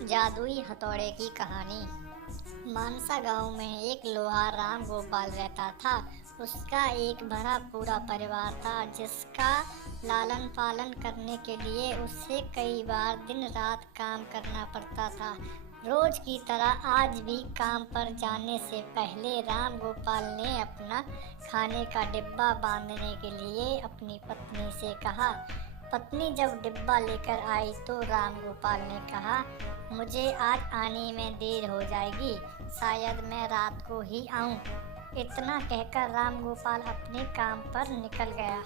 जादुई हथौड़े की कहानी। मानसा गांव में एक लोहार राम गोपाल रहता था। उसका एक भरा पूरा परिवार था, जिसका लालन पालन करने के लिए उसे कई बार दिन रात काम करना पड़ता था। रोज की तरह आज भी काम पर जाने से पहले राम गोपाल ने अपना खाने का डिब्बा बांधने के लिए अपनी पत्नी से कहा। पत्नी जब डिब्बा लेकर आई तो राम गोपाल ने कहा, मुझे आज आने में देर हो जाएगी, शायद मैं रात को ही आऊं। इतना कहकर राम गोपाल अपने काम पर निकल गया।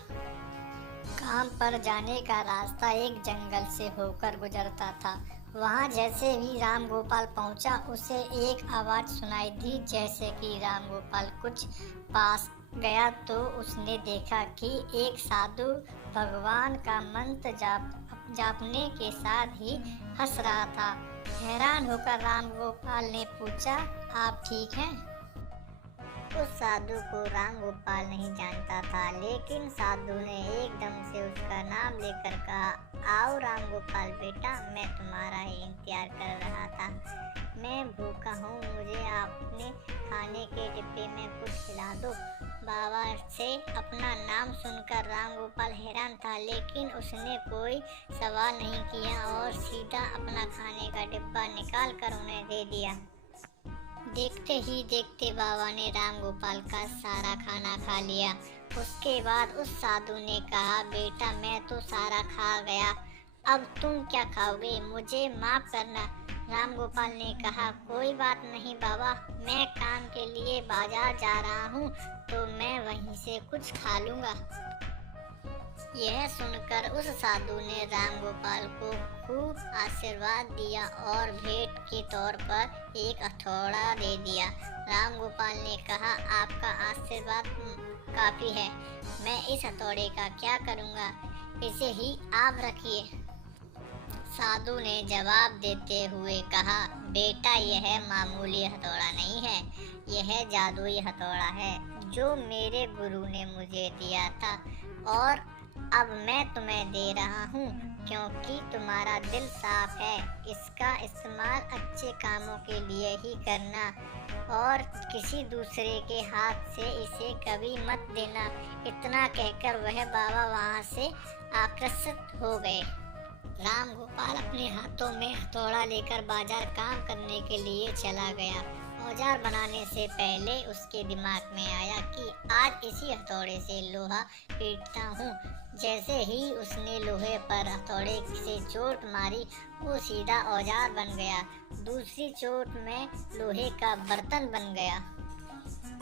काम पर जाने का रास्ता एक जंगल से होकर गुजरता था। वहां जैसे ही राम गोपाल पहुंचा, उसे एक आवाज सुनाई दी। जैसे कि राम गोपाल कुछ पास गया तो उसने देखा कि एक साधु भगवान का मंत्र जापने के साथ ही हंस रहा था। हैरान होकर राम गोपाल ने पूछा, आप ठीक हैं? उस साधु को राम गोपाल नहीं जानता था, लेकिन साधु ने एकदम से उसका नाम लेकर कहा, आओ राम गोपाल बेटा, मैं तुम्हारा ही इंतजार कर रहा था। मैं भूखा हूँ, मुझे अपने खाने के डिब्बे में कुछ खिला दो। बाबा से अपना नाम सुनकर राम गोपाल हैरान था, लेकिन उसने कोई सवाल नहीं किया और सीधा अपना खाने का डिब्बा निकाल कर उन्हें दे दिया। देखते ही देखते बाबा ने राम गोपाल का सारा खाना खा लिया। उसके बाद उस साधु ने कहा, बेटा मैं तो सारा खा गया, अब तुम क्या खाओगे? मुझे माफ करना। राम गोपाल ने कहा, कोई बात नहीं बाबा, मैं काम के लिए बाजार जा रहा हूँ, तो मैं वहीं से कुछ खा लूँगा। यह सुनकर उस साधु ने राम गोपाल को खूब आशीर्वाद दिया और भेंट के तौर पर एक हथौड़ा दे दिया। राम गोपाल ने कहा, आपका आशीर्वाद काफी है, मैं इस हथौड़े का क्या करूँगा, इसे ही आप रखिए। साधु ने जवाब देते हुए कहा, बेटा यह मामूली हथौड़ा नहीं है, यह जादुई हथौड़ा है जो मेरे गुरु ने मुझे दिया था, और अब मैं तुम्हें दे रहा हूँ क्योंकि तुम्हारा दिल साफ है। इसका इस्तेमाल अच्छे कामों के लिए ही करना और किसी दूसरे के हाथ से इसे कभी मत देना। इतना कहकर वह बाबा वहाँ से आकर्षित हो गए। राम गोपाल अपने हाथों में हथौड़ा लेकर बाजार काम करने के लिए चला गया। औजार बनाने से पहले उसके दिमाग में आया कि आज इसी हथौड़े से लोहा पीटता हूँ। जैसे ही उसने लोहे पर हथौड़े से चोट मारी, वो सीधा औजार बन गया। दूसरी चोट में लोहे का बर्तन बन गया।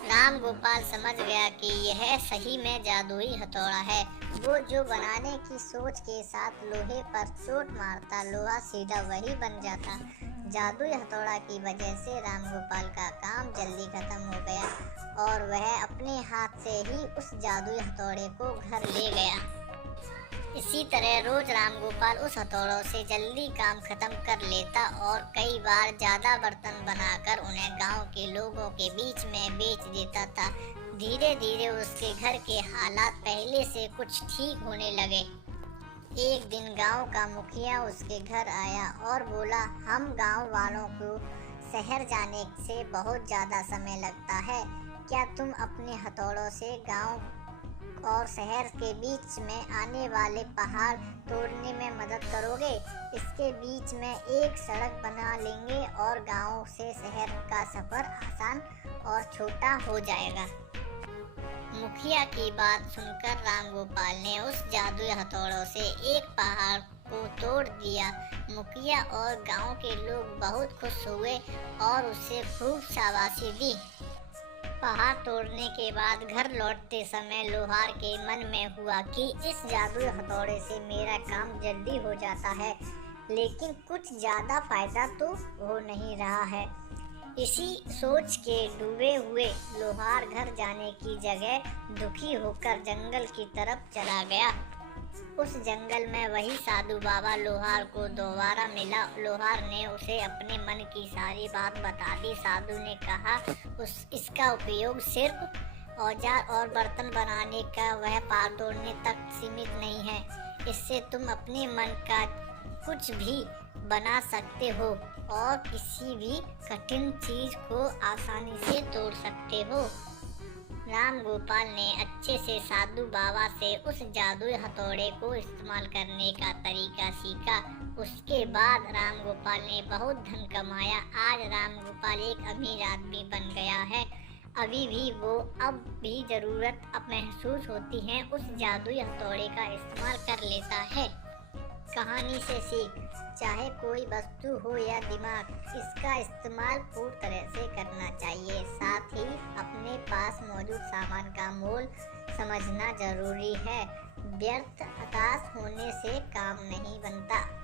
राम गोपाल समझ गया कि यह सही में जादुई हथौड़ा है। वो जो बनाने की सोच के साथ लोहे पर चोट मारता, लोहा सीधा वही बन जाता। जादुई हथौड़ा की वजह से राम गोपाल का काम जल्दी खत्म हो गया और वह अपने हाथ से ही उस जादुई हथौड़े को घर ले गया। इसी तरह रोज राम गोपाल उस हथौड़ों से जल्दी काम खत्म कर लेता और कई बार ज़्यादा बर्तन बनाकर उन्हें गांव के लोगों के बीच में बेच देता था। धीरे धीरे उसके घर के हालात पहले से कुछ ठीक होने लगे। एक दिन गांव का मुखिया उसके घर आया और बोला, हम गांव वालों को शहर जाने से बहुत ज़्यादा समय लगता है, क्या तुम अपने हथौड़ों से गांव और शहर के बीच में आने वाले पहाड़ तोड़ने में मदद करोगे? इसके बीच में एक सड़क बना लेंगे और गांव से शहर का सफ़र आसान और छोटा हो जाएगा। मुखिया की बात सुनकर राम गोपाल ने उस जादुई हथौड़ों से एक पहाड़ को तोड़ दिया। मुखिया और गांव के लोग बहुत खुश हुए और उसे खूब शाबाशी दी। पहाड़ तोड़ने के बाद घर लौटते समय लोहार के मन में हुआ कि इस जादुई हथौड़े से मेरा काम जल्दी हो जाता है, लेकिन कुछ ज़्यादा फायदा तो हो नहीं रहा है। इसी सोच के डूबे हुए लोहार घर जाने की जगह दुखी होकर जंगल की तरफ चला गया। उस जंगल में वही साधु बाबा लोहार को दोबारा मिला। लोहार ने उसे अपने मन की सारी बात बता दी। साधु ने कहा, इसका उपयोग सिर्फ औजार और बर्तन बनाने का, वह पहाड़ तोड़ने तक सीमित नहीं है। इससे तुम अपने मन का कुछ भी बना सकते हो और किसी भी कठिन चीज को आसानी से तोड़ सकते हो। राम गोपाल ने अच्छे से साधु बाबा से उस जादुई हथौड़े को इस्तेमाल करने का तरीका सीखा। उसके बाद राम गोपाल ने बहुत धन कमाया। आज राम गोपाल एक अमीर आदमी बन गया है। अभी भी वो अब भी ज़रूरत अब महसूस होती है उस जादुई हथौड़े का इस्तेमाल कर लेता है। कहानी से सीख, चाहे कोई वस्तु हो या दिमाग, इसका इस्तेमाल पूरी तरह से करना चाहिए। साथ ही अपने पास मौजूद सामान का मोल समझना जरूरी है। व्यर्थ हताश होने से काम नहीं बनता।